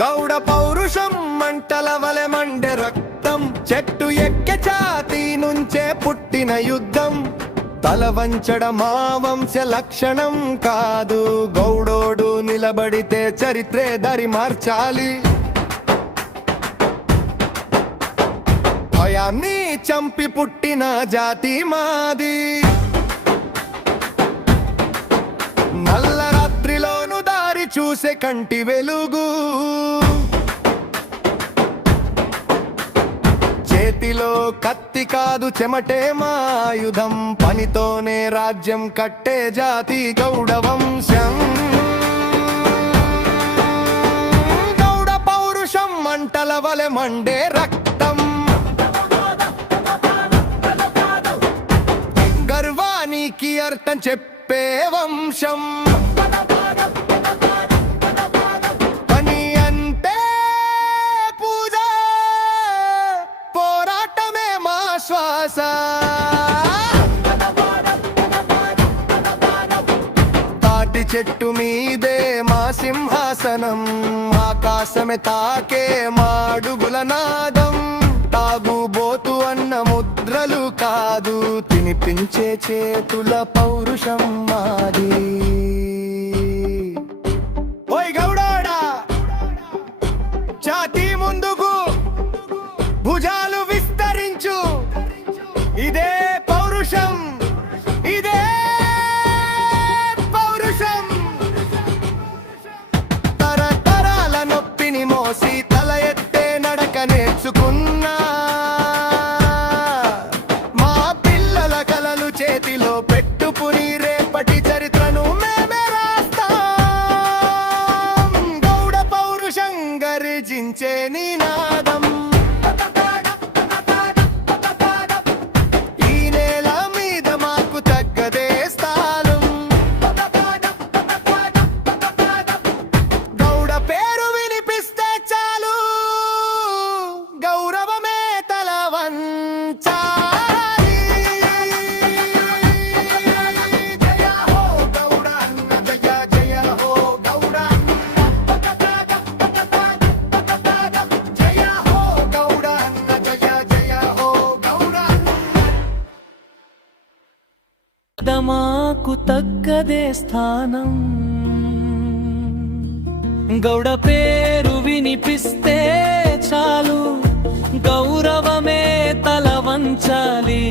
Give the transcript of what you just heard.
గౌడ పౌరుషం మంటల వలె మండే రక్తం, చెట్టు ఎక్కే ఛాతీ నుంచే పుట్టిన యుద్ధం. తల వంచడం మా వంశ లక్షణం కాదు, గౌడోడు నిలబడితే చరిత్రే దారి మార్చాలి. భయాన్ని చంపి పుట్టిన జాతి మాది, నల్ల రాత్రిలోను దారి చూసే కంటి వెలుగు. చేతిలో కత్తి కాదు చెమటే మాయుధం, పనితోనే రాజ్యం కట్టే జాతి గౌడ వంశం. గౌడ పౌరుషం మంటల వలె మండే రక్తం, గర్వానికి అర్థం చెప్పే వంశం. పని అంటే పూజ, పోరాటమే మా శ్వాస. తాటి చెట్టు మీదే మా సింహాసనం, ఆకాశమే తాకే మాడుగుల నాదం. తాగుబోతు అన్న ముద్రలు కాదు, తినిపించే చేతుల పౌరుషం మాది. ఓయ్ గౌడోడా, ఛాతీ ముందుకు, భుజాలు విస్తరించు, ఇదే పౌరుషం, ఇదే పౌరుషం. తరతరాల నొప్పిని మోసి తల ఎత్తే నడక నేర్చుకున్నా, మా పిల్లల కలలు చేతిలో పెట్టుకుని రేపటి చరిత్రను మేమే రాస్తాం. గౌడ పౌరుషం గర్జించే నినాదం, ఈ నేల మీద మాకు తగ్గదే స్థానం. గౌడ పేరు వినిపిస్తే చాలు, గౌరవమే తల వంచాలి. జయ హో గౌడ అన్న, జయ జయ హో గౌడ అన్న. జయ హో గౌడ అన్న, జయ జయ హో గౌడ అన్న. మాకు తగ్గదే స్థానం, గౌడ పేరు వినిపిస్తే చాలు, గౌరవమే తల వంచాలి.